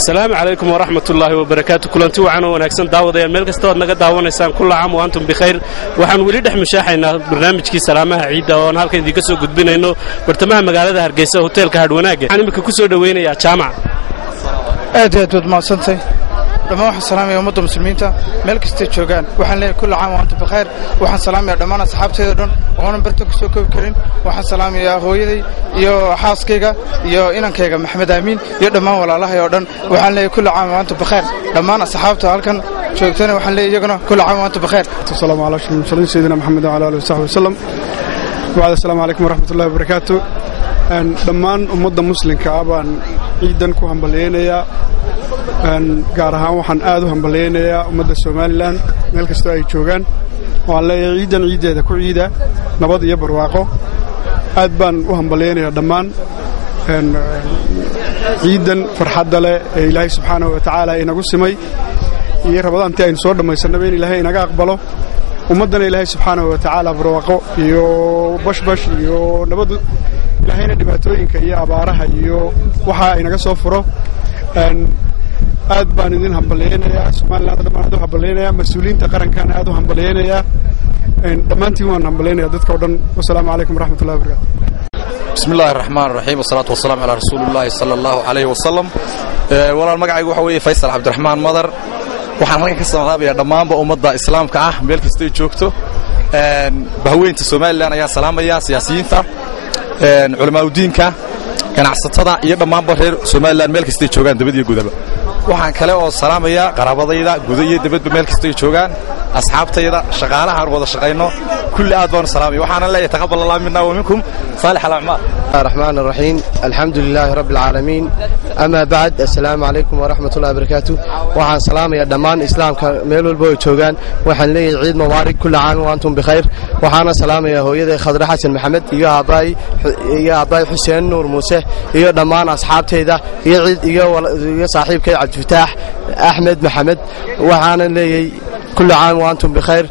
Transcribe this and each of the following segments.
السلام عليكم ورحمة الله وبركاته. كلنتي وعنا ونكسن دعوة ملك استوى نجد دعوة كل عام وأنتم بخير. وحن وليد إحنا مشاحنا برنامج كي سلامها عيدة وأنا هالكن دي كسو قد بينا إنه برتمها مقالة هرجيسة هوتيل كهدوناجي. أنا بكسو دوين يا جامعة. أديت ما صنتي. لما واحد سلام يا أمة المسلمين تا ملك استيجوجان وحن لي كل عام وأنتم بخير. وحن سلام يا دمانة صحابتي دون وأنا برتك سوق كريم. وحن سلام يا هويدي يا حاس كيجا يا إنن كيجا محمد أمين يا دمان ولا الله يا دون وحن لي كل عام وأنتم بخير. دمانة صحابتي هالكن شوكتنا وحن لي يجنا كل عام وأنتم بخير. السلام عليكم سيدنا محمد وعلى آله وصحبه وسلم. وعلى السلام عليكم ورحمة الله وبركاته. دمان أمة المسلمين كعبان عيدا كوهم بلينيا. gaar ahaan waxaan aad u hambaleynayaa ummadda Soomaaliland meel kasta ay joogaan oo la ciidan ciideeda ku ciida nabad iyo barwaaqo aad baan u hambaleynayaa dhammaan ciidan farxadda leh ee Ilaahay subxaanahu wa ta'aala inagu simay iyo rabadaantii aynu soo dhamaysanay in Ilaahay inaga aqbalo ummadana Ilaahay subxaanahu wa ta'aala barwaaqo iyo bashbash iyo nabad Ilaahayna dhibaatooyinka iyo abaaraha iyo waxa inaga soo furo aad baan idin hambaleynayaa Soomaaliland dhammaan u hambaleynayaa mas'uuliyiinta qarankan aad u hambaleynayaa dhammaantiin waan hambaleynayaa dadka oo dhan wassalaamu calaykum waraxmatullaahi wabarakaatuh bismillaahir rahmaanir rahiim wasalaatu wasalaamu calaa rasuulillaahi sallallahu alayhi wasallam walaal magacaygu waxa weeye Faysal Cabdiraxmaan Madar waxaan halkan ka salaamayaa dhammaanba ummadda islaamka ah meel kasta ay joogto bahweynta Soomaaliland ayaa salaamaya siyaasiyiinta culimada diinka ganacsatada iyo dhammaanba reer Soomaaliland meel kasta ay joogaan dibadda iyo gudaba waxaan kale oo salaamaya qaraabadayda gudaha iyo dibadba meel kasta ay joogaan asxaabtayda shaqaalaha wada shaqeyno kulli aad baan salaamay waxaan leeyahay taqabbal Allah minna wa minkum salih al-a'mal الرحمن الرحيم الحمد لله رب العالمين أما بعد السلام عليكم ورحمة الله وبركاته وحن سلام يا دمان إسلام ميل والبوي توجان وحن لي عيد مبارك كل عام وأنتم بخير وحنا سلام يا هو يد خضر حسن محمد يا أباي حسين نور موسى يا دمان أصحاب تيدا يا عيد يا صاحب كي عبد الفتاح أحمد محمد وحنا لي كل عام وأنتم بخير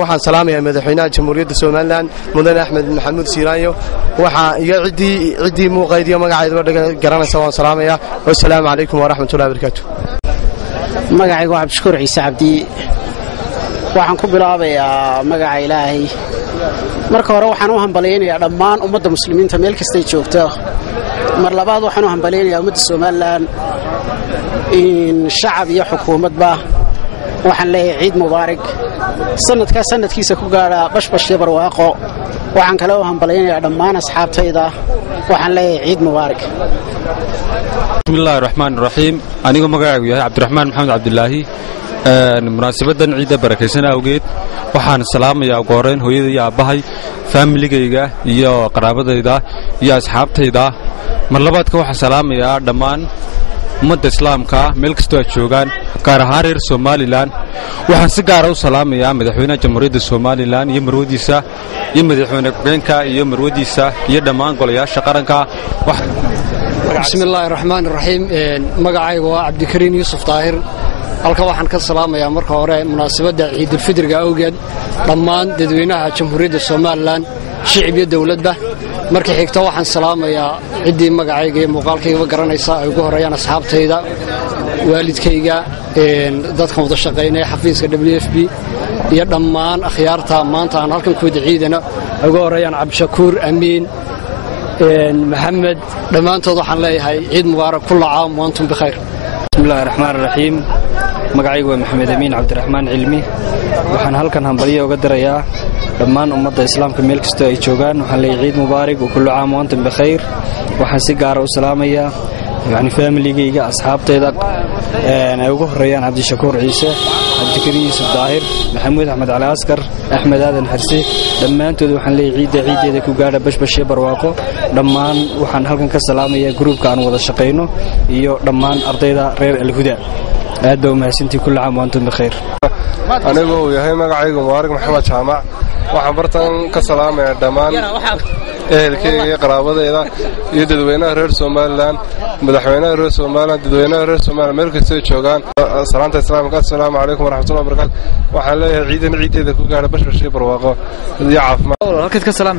waxaan salaamayaa madaxweynaha jamhuuriyadda Soomaaliland mudane Axmed Maxamuud Siiraanyo waxa iyo cidii muuqaydiyo magaceeda garanaysa waan salaamayaa wassalaamu calaykum waraxmatullaahi wabarakaatuh magacaygu waa Cabdishakuur Ciise Cabdi waxaan ku bilaabayaa magaca Ilaahay marka hore waxaan u hambaleynayaa dhammaan ummadda muslimiinta meel kasta ay joogto mar labaad waxaan u hambaleynayaa ummadda Soomaaliland in shacab iyo xukuumadba waxaan leeyahay ciid mubaarak sanadkiisa ku gaara bashbash iyo barwaaqo waxaan kale oo hambaleynayaa dhammaan asxaabtayda waxaan leeyahay ciid mubaarak bismillaahir rahmaanir rahiim anigu magacaygu yahay Cabdiraxmaan Maxamed Cabdilaahi munaasabadan ciida barakeysan awgeed waxaan salaamayaa gooreen hooyadii iyo aabahay familigayga iyo qaraabadayda iyo asxaabtayda mar labaadka waxaan salaamayaa dhammaan ummadda islaamka meel kasta ay joogaan gaar ahaan reer Soomaaliland waxaan si gaar ah u salaamayaa madaxweynaha jamhuuriyadda Soomaaliland iyo marwadiisa iyo madaxweyne ku-xigeenka iyo marwadiisa iyo dhammaan golayaasha qaranka bismillaahir rahmaanir rahiim magacaygu waa Cabdikariin Yuusuf Daahir halka waxaan ka salaamayaa marka hore munaasabadda ciidul fidriga awgeed dhammaan dadweynaha jamhuuriyadda Soomaaliland shicib iyo dawladda markii xigta waxaan salaamayaa cidii magacayga iyo muuqaalkayga garanaysa ay ugu horeeyaan asxaabtayda waalidkayga dadka wada shaqeynaya xafiiska WFP iyo dhammaan akhyaarta maanta aan halkan ku wada ciidana ugu horeeyaan Cabdishakuur Amiin محمد dhamaantood waxaan leeyahay ciid mubaarak kullu caam wa antum bikhair bismillaahir rahmaanir rahiim magacaygu waa Maxamed Amiin Cabdiraxmaan Cilmi waxaan halkan hambaliyo uga dirayaa dhammaan ummadda islaamka meel kasta ay joogaan waxaan leeyahay ciid mubaarak wa kullu caam wa antum bikhair waxaan si gaar ah u salaamayaa family-gayga asxaabtayda ay ugu horeeyaan Cabdishakuur Ciise Cabdikariin Yuusuf Daahir Maxamuud Axmed Cali Askar Axmed Aadan Xarsi dhammaantood waxaan leeyahay ciideeda ku gaadha bashbash iyo barwaaqo dhammaan waxaan halkan ka salaamayaa groupka aan wada shaqeyno iyo dhammaan ardayda reer Al-Huda aad baa mahadsantii kullu caam wa antum bikhair anigoo yahay magacaygu Mubaarak Maxamed Jaamac waxaan bartan ka salaamayaa dhammaan ehelkayga iyo qaraabadeeda iyo dadweynaha reer somalilan madaxweynaha reer somalilan dadweynaha reer somalilan meel kastay joogaan salaanta islaamka assalaamu calaykum waraxmatullahi wabarakaatu waxaan leeyahay ciidan ciideeda ku gaadha bashbash iyo barwaaqo iyo caafimaad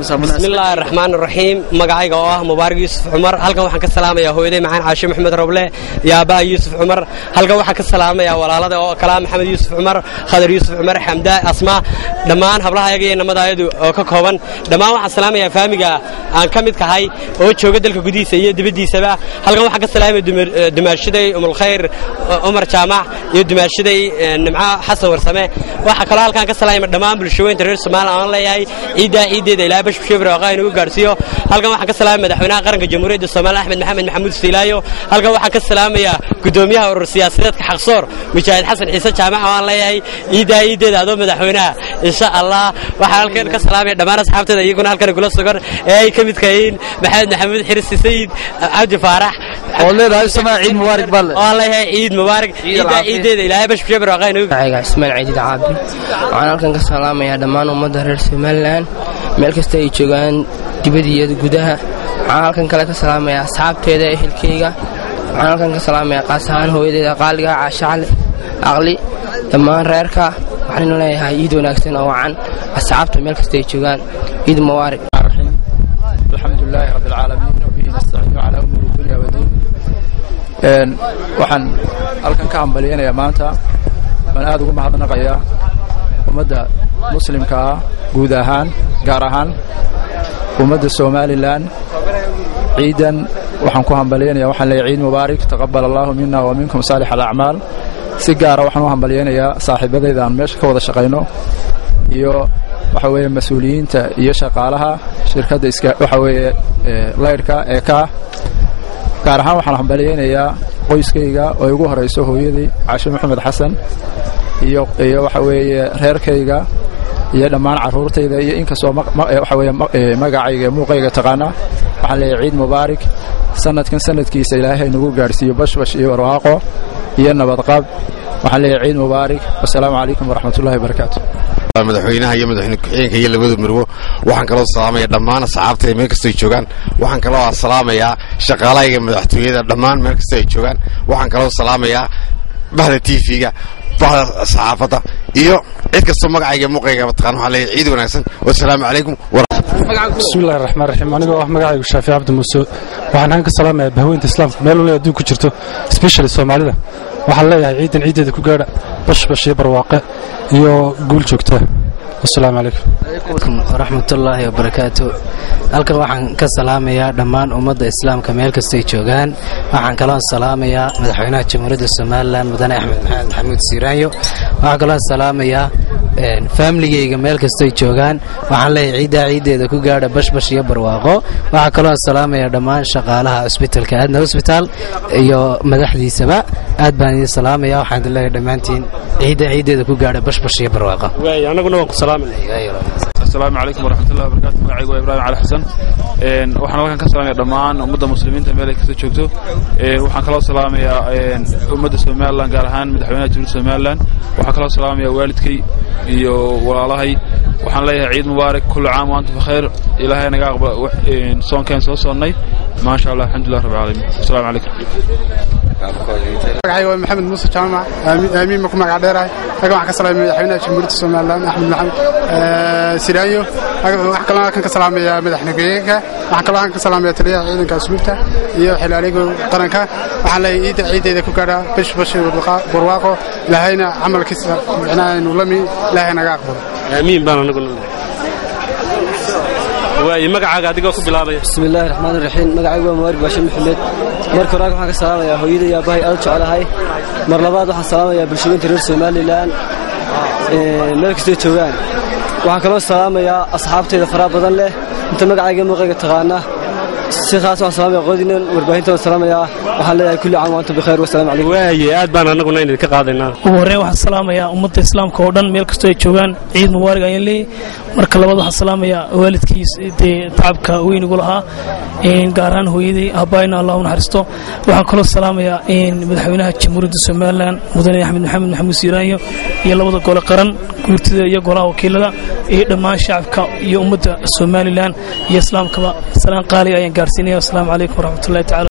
bismillaahi raxmaani raxiim magacayga oo ah mubaarak yuusuf cumar halkan waxaan ka salaamayaa hooyaday macaan caashe maxamed roble iyo aabbaha yuusuf cumar halkan waxaan ka salaamayaa walaalada oo kala maxamed yuusuf cumar khadar yuusuf cumar xamdaa asmaa dhammaan hablaha ayaga iyo namada ayadu oo ka kooban dhammaan waxaan salaamayaa faamiga aan ka mid kahay oo jooga dalka gudihiisa iyo dibaddiisaba halkan waxaan ka salaamaya dumaashaday umulkhayr umar jaamac iyo dumaashaday nimco xasan warsame waxaa kaloo halkan ka salaamaya dhammaan bulshooyinka reer Soomaaliya aan leeyahay ciideeda ilaa bashbash barwaaqo inuu gaarsiiyo halkan waxaan ka salaamaya madaxweynaha qaranka jamhuuriyadda Soomaaliya Axmed Maxamed Maxamuud Silaayo halkan waxaan ka salaamaya gudoomiyaha urur siyaasadeedka xaqsoor mujaahid xasan ciise jaamac oo aan leeyahay ciideeda adoo madaxweynaha insha Allah waxaan halkan ka salaamaya dhammaan asxaabteeda iyaguna halkan kula sugan ee ay ka mid kahiin maxamed maxamuud xirsi sayid cabdi faarax oo leedahay samaa ciid mubaarak bal oo leeyahay ciid mubaarak ciideeda ilaahay bashbash barwaaqo inuu Ismaan Ciid Caabi waxaan halkan ka salaamayaa dhammaan ummadda reer Soomaaliland meel kasta ay joogaan dibadda iyo gudaha waxaan halkan kale ka salaamayaa asxaabteeda ehelkayga waxaan halkan ka salaamayaa qaas ahaan hooyadeeda qaaliga Caasha Cali aqli dhammaan reerka waxaan leeyahay ciid wanaagsan oo wacan asxaabta meel kasta ay joogaan ciid mubaarak alxamdulilaahi rabbil caalamiin wa bihi nastaciinu calaa umuuri dunya wa diin waxaan halkan ka hambaliyanayaa maanta waan aad ugu mahadnaqayaa ummadda muslimka ah guud ahaan gaar ahaan ummadda Soomaaliland ciidan waxaan ku hambaliyanayaa waxaan leeyahay ciid mubaarak taqabbal Allahu minna wa minkum saalih al-a'maal si gaar ah waxaan u hambaliyanayaa saaxiibadayda aan meesha ka wada shaqeyno iyo waxa weeye mas'uuliyiinta iyo shaqaalaha shirkadda waxa weeye leyrka ee ka gaar ahaan waxaan hambaliyanayaa qoyskayga oo ugu horeyso hooyadii Caashe Maxamed Xasan iyo waxa weeye reerkayga iyo dhammaan caruurtayda iyo inkastoo waxa weeye magacayga muuqayga taqaana waxaan leeyahay ciid mubaarak sanadkan sanadkiisa ilaahay nagu gaarsiiyo bashbash iyo barwaaqo iyo nabadqab waxaan leeyahay ciid mubaarak assalaamu calaykum waraxmatullaahi wabarakaatu madaxweynaha iyo madaxweyne ku-xigeenka iyo labada marwo waxaan kaloo salaamaya dhammaan asxaabtay meel kasta ay joogaan waxaan kaloo salaamayaa shaqaalahayga madaxtooyada dhammaan meel kasta ay joogaan waxaan kaloo salaamayaa bahda TV-ga bahda saxaafadda iyo cid kasta magacayga muuqayga taqaan waxaan leeyahay ciid wanaagsan wassalaamu calaykum bismillaahi raxmaani raxiim anigoo ah magacaygu Shaafi Cabdi Muuse waxaan halkan ka salaamayaa bahweynta islaamka meel walba adduunka ku jirto especially Soomaalida waxaan leeyahay ciidan ciideeda ku gaadha bashbash iyo barwaaqo iyo guul joogta assalaamu calaykum waraxmatullaahi wabarakaatu halkan waxaan ka salaamayaa dhammaan ummadda islaamka meel kasta ay joogaan waxaan kaloo salaamayaa madaxweynaha jamhuuriyadda Soomaaliland mudane Axmed Maxamed Maxamuud Siiraanyo waxaan kaloo salaamayaa familygayga meel kasta ay joogaan waxaan leeyahay ciideeda ku gaadha bashbash iyo barwaaqo waxaan kaloo salaamayaa dhammaan shaqaalaha isbitaalka Aadna Hospital iyo madaxdiisaba aad baan idin salaamayaa waxaan leeyahay dhammaantiin ciideeda ku gaadha bashbash iyo barwaaqo anaguna waan ku salaamaynaa السلام عليكم ورحمة الله وبركاته magacaygu Ibrahim Ali Xasan waxaan halkan ka salaamayaa dhammaan ummadda muslimiinta meel ay ka joogto waxaan kaloo salaamayaa ummadda Soomaaliland gaar ahaan madaxweynaha jamhuuriyadda Soomaaliland waxaan kaloo salaamayaa waalidkay iyo walaalahay waxaan leeyahay ciid mubaarak kullu caam wa antum bikhair ilaahay naga aqbal soonkan soo soonnay ma sha Allah alxamdulillah rabbil caalamiin assalaamu calaykum magacaygu Maxamed Muuse Jaamac amiin ma ku magac dheerahay halkan waxaan ka salaamayaa madaxweynaha jamhuuriyadda Soomaaliland Axmed Maxamed Siraayo waxaan kaloo halkan ka salaamayaa madaxweynaha waxaan kaloo halkan ka salaamayaa taliyaha ciidanka asluubta iyo xilaaligii qaranka waxaan leeyahay ciideeda ku gaadha bashbash barwaaqo ilaahayna camalkiisa micnaheenu lami ilaahay naga aqbalo amiin baan anagu waay magacaaga adigoo ku bilaabaya bismillaahi raxmaani raxiim magacaygu waa Mubaarak Baashe Maxamed marka hore waxaan ka salaamayaa hooyada iyo aabahay aad jecelahay mar labaad waxaan salaamayaa bulshooyinka reer Soomaaliland meel kasta joogaan waxaan kaloo salaamayaa asxaabteeda faraha badan leh inta magacayga muuqayga taqaana si khaas waxaan salaamaya qoodinan warbaahinta waan salaamayaa waxaan leeyahay kulli caam wa antum bikhayr wassalaamu calaykum waaye aad baan anaguna idinka qaadaynaa ugu horreyn waxaan salaamayaa ummadda islaamka oo dhan meel kastoo ay joogaan ciid mubaarig ayaan leeyahay marka labaad waxaan salaamayaa waalidkiis dee tacabka weyn igu lahaa gaar ahaan hooyaday aabbaayna allah u naxariisto waxaan kaloo salaamayaa madaxweynaha jamhuuriyadda somalilan mudane axmed maxamed maxamuud siiraanyo iyo labada gole qaran guurtida iyo golaha wakiilada iyo dhammaan shacabka iyo ummadda somalilan iyo islaamkaba salaan qaali ayaan gaarsiinaya wasalaamu calaykum waraxmatullahi tacaala